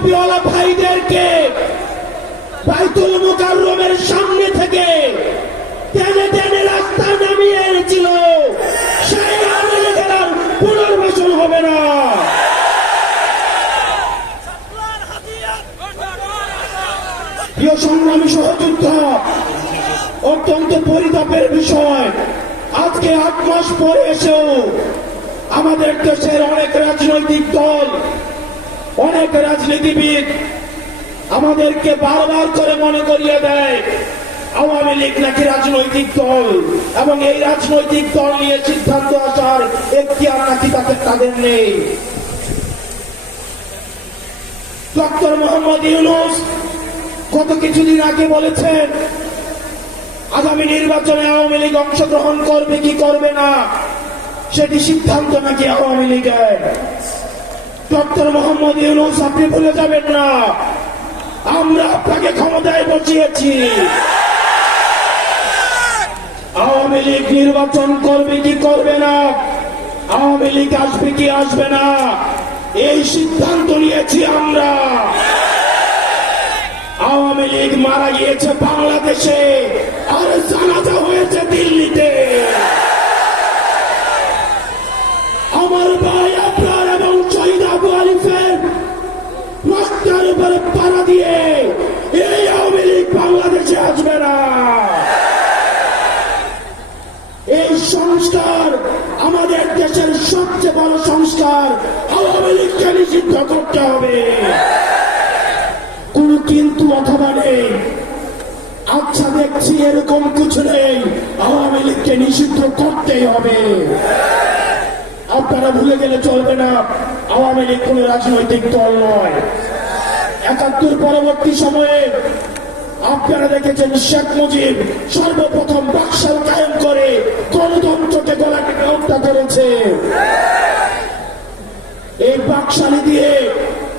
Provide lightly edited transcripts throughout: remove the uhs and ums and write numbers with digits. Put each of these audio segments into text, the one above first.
টুপিওয়ালা ভাইদেরকে বাইতুল মুকাররমের সামনে থেকে টেনে টেনে রাস্তায় নামিয়ে এনেছিল, সেই আওয়ামী লীগের আর পুনর্বাসন হবে না। প্রিয় সংগ্রামী সহযোদ্ধা, অত্যন্ত পরিতাপের বিষয়, আজকে 8 মাস পরে এসেও আমাদের দেশের অনেক রাজনৈতিক দল, অনেক রাজনীতিবিদ আমাদেরকে বারবার করে মনে করিয়ে দেয় আওয়ামী লীগ নাকি রাজনৈতিক দল, এবং এই রাজনৈতিক দল নিয়ে সিদ্ধান্ত আসার এখতিয়ার নাকি তাদের নেই। ডক্টর মোহাম্মদ ইউনূস গত কিছুদিন আগে বলেছেন আগামী নির্বাচনে আওয়ামী লীগ অংশগ্রহণ করবে কি করবে না সেটি সিদ্ধান্ত নাকি আওয়ামী লীগের। ডক্টর মোহাম্মদ ইউনূস, আপনি ভুলে যাবেন না, আমরা আপনাকে ক্ষমতায় বসিয়েছি। আওয়ামী লীগ নির্বাচন করবে কি করবে না, আওয়ামী লীগ আসবে কি আসবে না, এই সিদ্ধান্ত নিয়েছি আমরা। আওয়ামী লীগ মারা গিয়েছে বাংলাদেশে, আর জানাজা হয়েছে দিল্লিতে। আমার ভাই আপনার এবং শহীদ আবু আরিফের রক্তের উপরে পাড়া দিয়ে এই আওয়ামী লীগ বাংলাদেশে আসবে না। এই সংস্কার আমাদের দেশের সবচেয়ে বড় সংস্কার, আওয়ামী লীগকে নিষিদ্ধ করতে হবে। কোন কিন্তু অথবা নেই, আচ্ছা দেখছি এরকম কিছু নেই, আওয়ামী লীগকে নিষিদ্ধ করতেই হবে। আপনারা ভুলে গেলে চলবে না, আওয়ামী লীগ কোন রাজনৈতিক দল নয়। ৭১ পরবর্তী সময়ে আপনারা দেখেছেন শেখ মুজিব সর্বপ্রথম বাকশাল কায়েম করে গণতন্ত্রকে গলা টিপে হত্যা করেছে। এই বাকশালী দিয়ে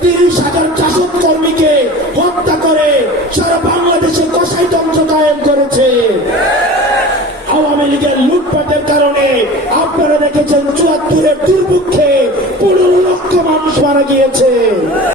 ৩০,০০০ জাসদ কর্মীকে হত্যা করে সারা বাংলাদেশে কসাইতন্ত্র কায়েম করেছে। আওয়ামী লীগের লুটপাটের কারণে আপনারা দেখেছেন ৭৪-এর দুর্ভিক্ষে ১৫ লক্ষ মানুষ মারা গিয়েছে।